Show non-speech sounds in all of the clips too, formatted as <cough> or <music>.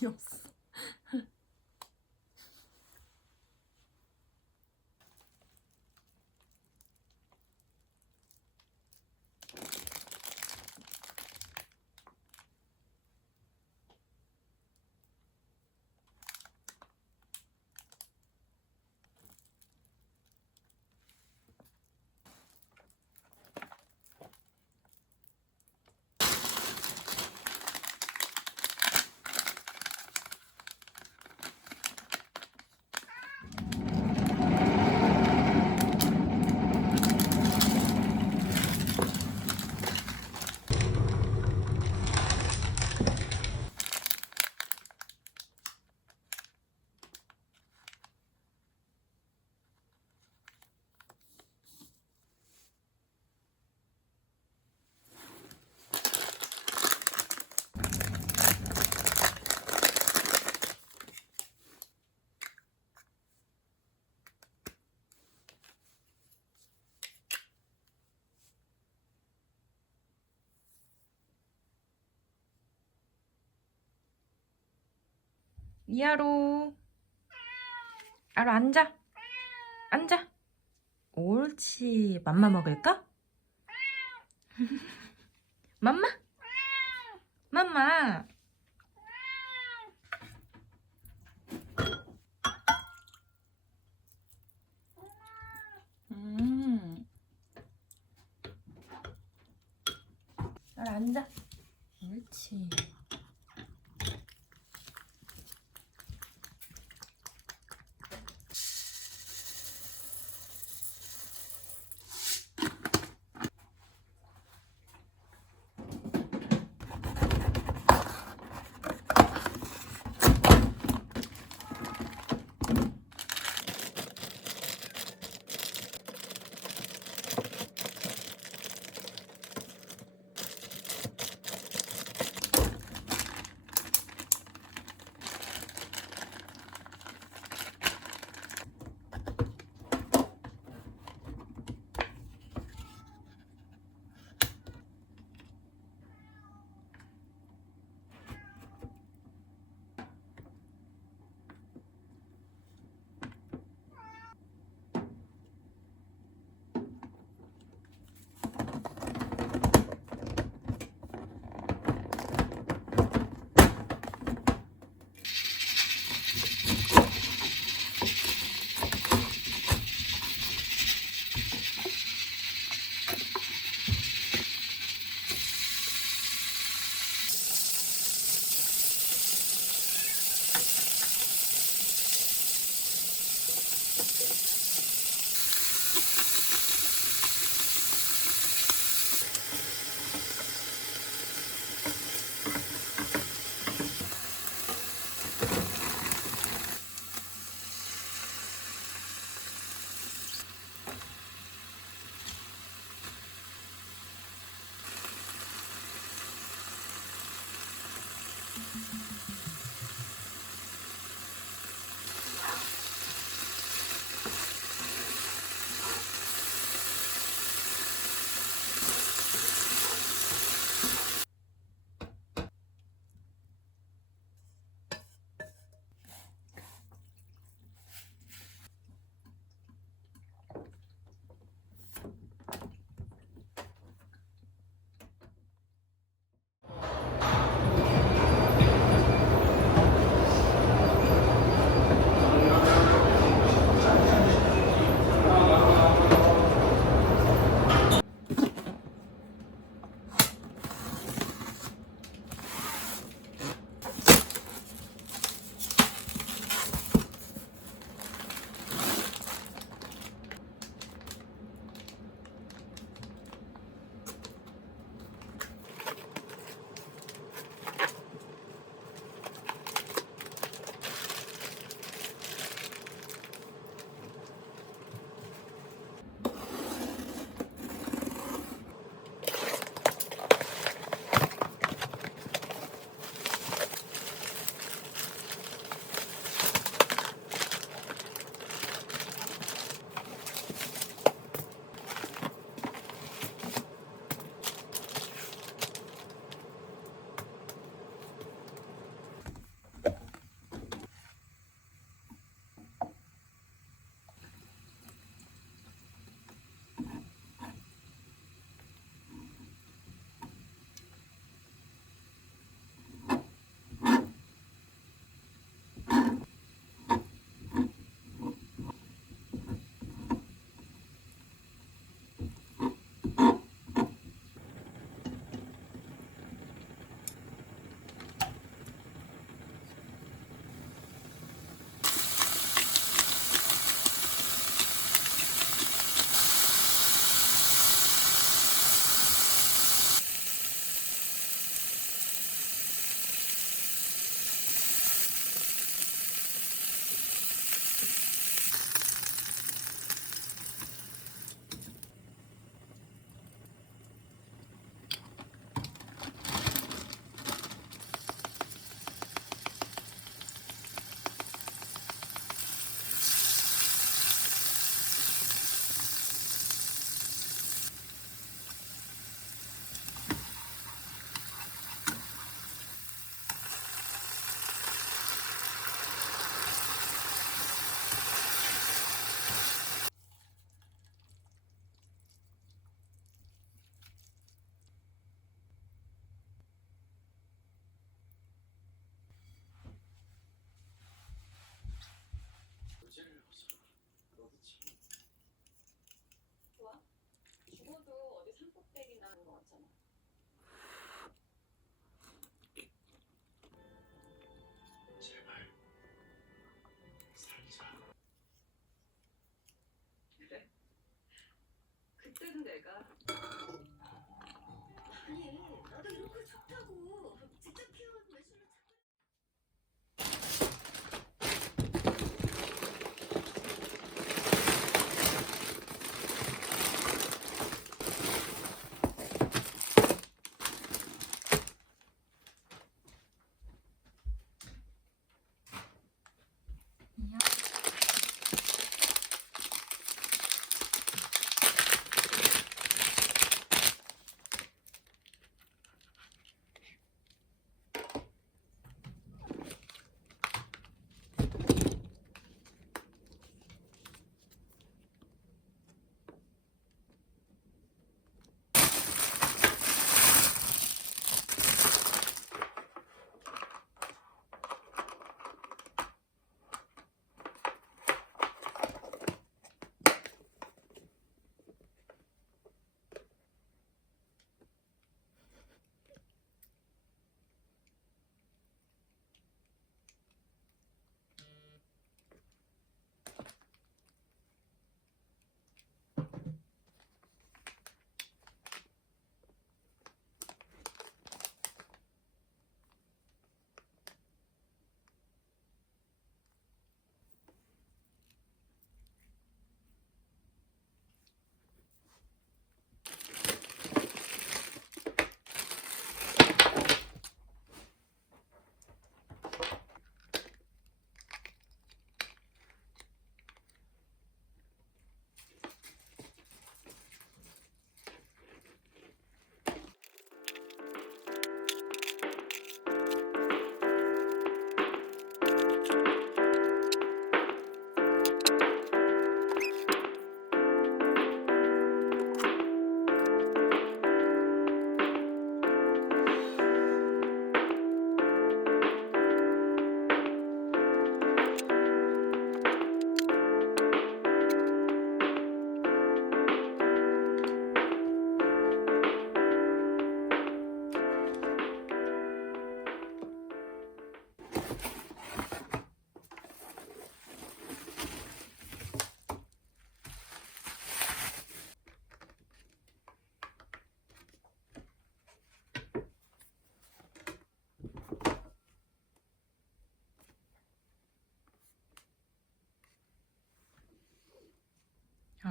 confiance. 어. 미아로. 아로 앉아. 앉아. 옳지. 맘마 먹을까? <laughs> 맘마.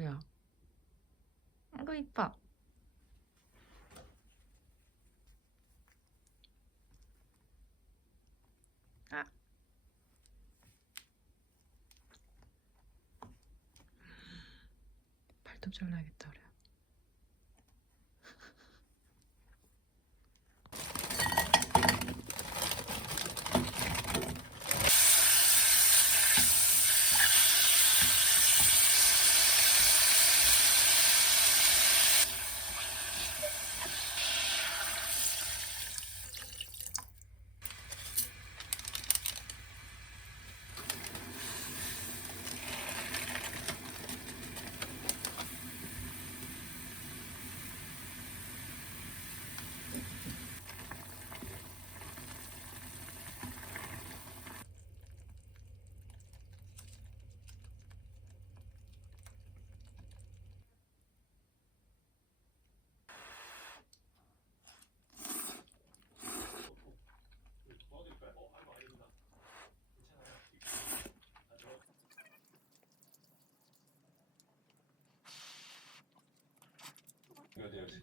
하루야. 아이고 이뻐. 아. 발톱 잘라야겠다 하루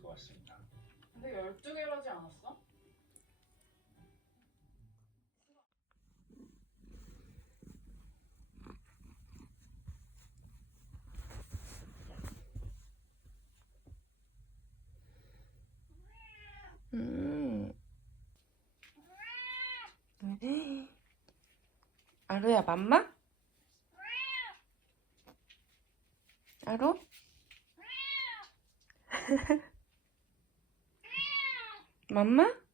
것 같습니다. 근데 12개라지 않았어? 음. <gasps> 그래. 아루야 맘마? 아루? 맘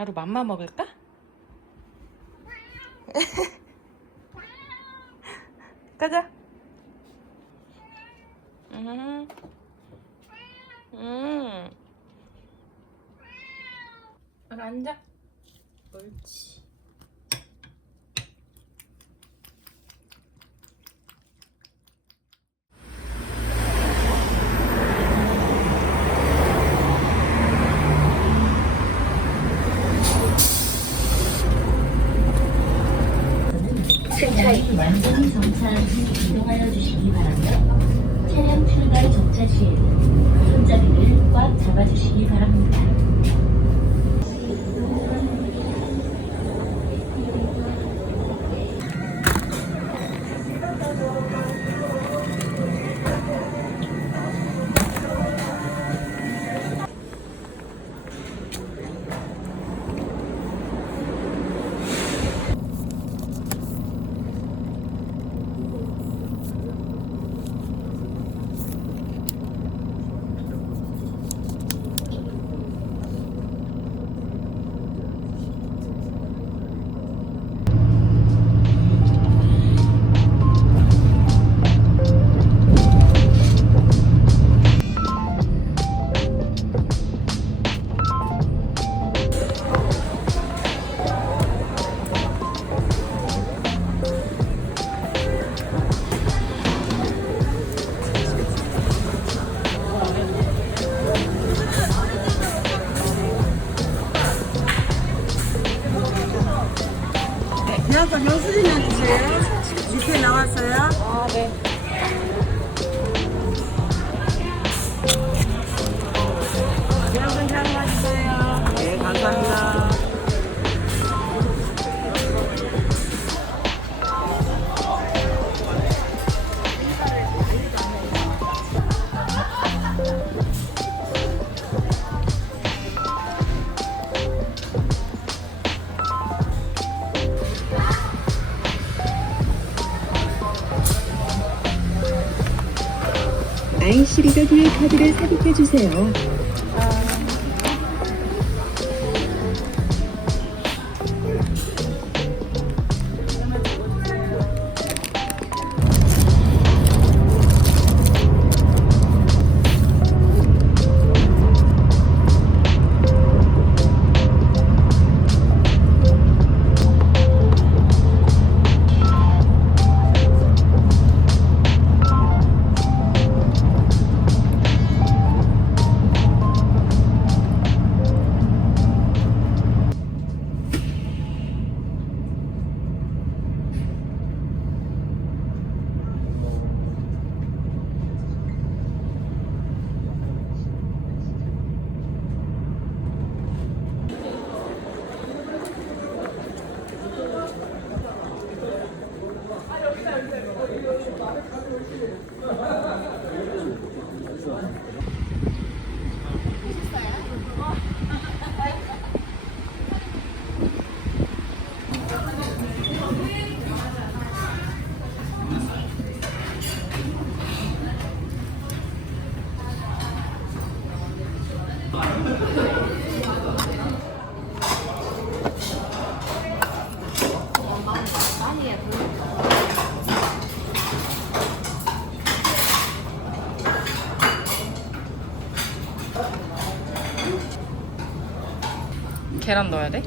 하루 맘마 먹을까? <laughs> 가자. 음. 음. 하루 앉아. 옳지. 완전히 정차한 후 이동하여 주시기 바라며 차량 출발 정차 시에 손잡이를 꽉 잡아주시기 바랍니다. 주세요. 계란 넣어야 돼?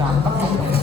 giảm tốc độ